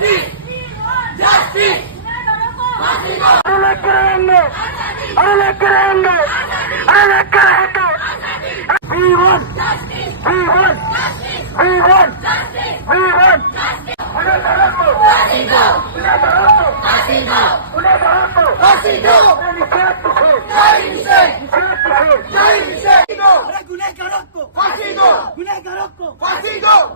Justice! We want justice. We want justice. We want justice. We want justice. Unas Arambo. Asino. Unas Arambo. Asino. Unas Arambo. Asino. Gunegarotko! Fasino! Gunegarotko! Fasino!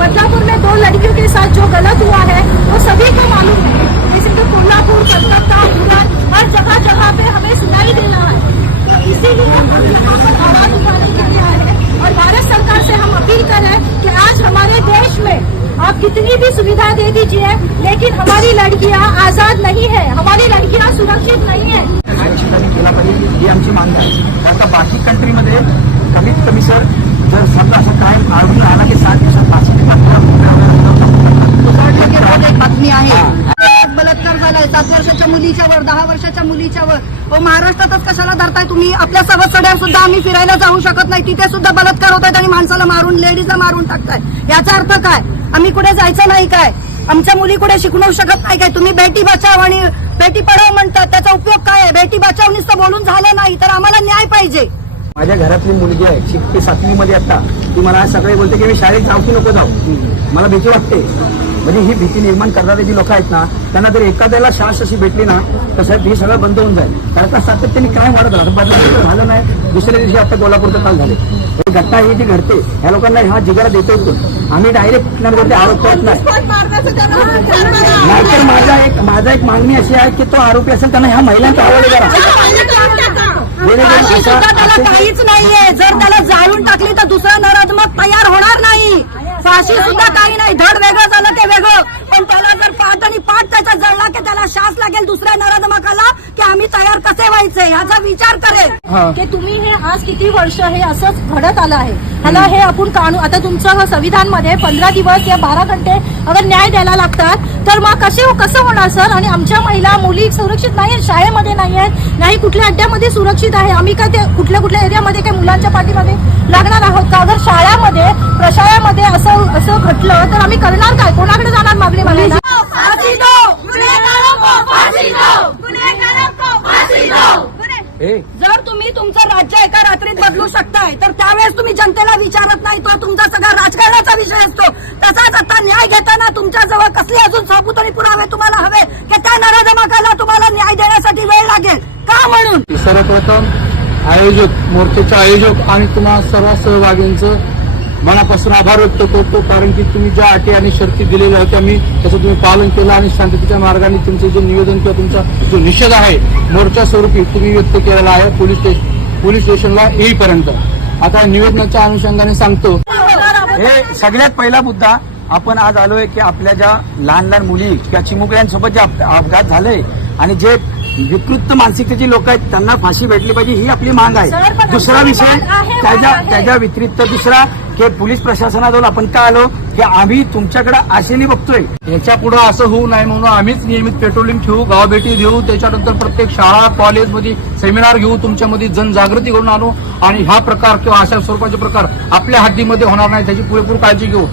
Badlapur में दो लड़कियों के साथ जो गलत हुआ है, वो सभी को मालूम है। जैसे कि कोल्हापुर, कलकत्ता सूरत हर जगह जगह पे हमें सुनाई दे रहा है। तो इसीलिए हम यहाँ पर आवाज़ उठाने के लिए आए हैं और भारत सरकार से हम अपील कर रहे हैं कि आज हमारे देश में आप कितनी भी सुविधा दे दीजिए, लेकिन हमारी लड़कियाँ आज़ाद नहीं है। हमारी लड़कियाँ सुरक्षित नहीं है। न्याय केला पाहिजे ही आमची मागणी आता बाकी कंट्रीमध्ये सात वर्षाच्या मुलीच्या वर दहा वर्षाच्या मुलीच्या वर. व महाराष्ट्रातच कशाला धरताय तुम्ही? आपल्या सवत्सड्यावर सुद्धा आम्ही फिरायला जाऊ शकत नाही. तिथे सुद्धा बलात्कार होत आहेत आणि माणसाला मारून लेडीजला मारून टाकताय. याचा अर्थ काय? आम्ही कुठे जायचं नाही काय? आमच्या मुली कुठे शिकणू शकत नाही काय? तुम्ही बेटी बचाव आणि बेटी पढाव म्हणतात. त्याचा उपयोग काय आहे? बेटी बचाव नुसतं बोलून झालं नाही तर आम्हाला न्याय पाहिजे. माझ्या घरातली मुलगी आहे शिकते सातवी मध्ये आता. ती मला आज सकाळी बोलते की मी शाळेत जाऊ की नको जाऊ? मला भीती वाटते. म्हणजे ही भीती निर्माण करणारे जी लोक आहेत ना त्यांना जर एखाद्याला शास अशी भेटली ना तर साहेब हे सगळं बंद होऊन जाईल. कारण का सातत्याने काय वाढत राहतं? बदलाव झालं नाही दुसऱ्या दिवशी आता कोल्हापूरचं काल झाले. ही घटना ही जी घडते ह्या लोकांना हा जिगारा देतो कोण? आम्ही डायरेक्ट आरोप करत नाही. नाहीतर माझा एक माझा एक मागणी अशी आहे की तो आरोपी असेल त्यांना ह्या महिलांचा आवड करा. काहीच नाहीये. जर त्याला जाळून टाकली तर दुसरा नराधमक तयार होणार नाही. फाशी सुद्धा काही नाही. धड वेगळं झालं ते वेगळं. पण त्याला जर पाठ आणि पाठ त्याचा जळला की त्याला शास लागेल दुसऱ्या नराधमकाला की आम्ही तयार कसे व्हायचे ह्याचा विचार करेल. की तुम्ही हे आज किती वर्ष हे असंच घडत आलं आहे. ह्याला हे आपण कानून आता तुमचं संविधानमध्ये पंधरा दिवस या बारा घंटे अगर न्याय द्यायला लागतात तर मग कसे कसं होणार सर? आणि आमच्या महिला मुली सुरक्षित नाही आहेत शाळेमध्ये नाही आहेत नाही कुठल्या अड्ड्यामध्ये सुरक्षित आहे? आम्ही काय ते कुठल्या कुठल्या एरियामध्ये काय मुलांच्या पाठीमध्ये लागणार आहोत का? अगर शाळामध्ये प्रशाळामध्ये असं असं घडलं तर आम्ही करणार काय? कोणाकडे जाणार मागणी मागायला जर तुम्ही तुमचं राज्य एका रात्रीत बदलू शकताय तर त्यावेळेस तुम्ही जनतेला विचारत नाही तो तुमचा सगळा राजकारणाचा विषय असतो. तसाच आता न्याय घेताना तुमच्या जवळ कसले अजून साबूत आणि पुरावे तुम्हाला हवे की त्या नराधमाकाला तुम्हाला न्याय देण्यासाठी वेळ लागेल. का म्हणून? सर्वप्रथम आयोजक मोर्चाचे आयोजक आणि तुम्हा सर्व सहभागींचं मनापासून आभार व्यक्त करतो कारण की तुम्ही ज्या अटी आणि शर्ती दिलेल्या होत्या मी त्याचं तुम्ही पालन केलं आणि शांततेच्या मार्गाने तुमचं जे निवेदन किंवा तुमचा जो निषेध आहे मोर्चा स्वरूपी तुम्ही व्यक्त केलेला आहे पोलीस स्टेशन पोलीस स्टेशनला येईपर्यंत. आता निवेदनाच्या अनुषंगाने सांगतो. हे सगळ्यात पहिला मुद्दा आपण आज आलोय की आपल्या ज्या लहान लहान मुली किंवा चिमुकल्यांसोबत जे अपघात झाले आणि जे विकृत मानसिकतेची लोक आहेत त्यांना फाशी भेटली पाहिजे ही आपली मांग आहे. दुसरा विषय त्याच्या. त्याच्या व्यतिरिक्त दुसरा की पोलीस प्रशासनाजवळ आपण का आलो की आम्ही तुमच्याकडे आशेने बघतोय. याच्यापुढे असं होऊ नये म्हणून आम्हीच नियमित पेट्रोलिंग ठेवू गावभेटी देऊ त्याच्यानंतर प्रत्येक शाळा कॉलेजमध्ये सेमिनार घेऊ तुमच्यामध्ये जनजागृती करून आणू आणि हा प्रकार किंवा अशा स्वरूपाचे प्रकार आपल्या हद्दीमध्ये होणार नाही त्याची पुरेपूर काळजी घेऊ.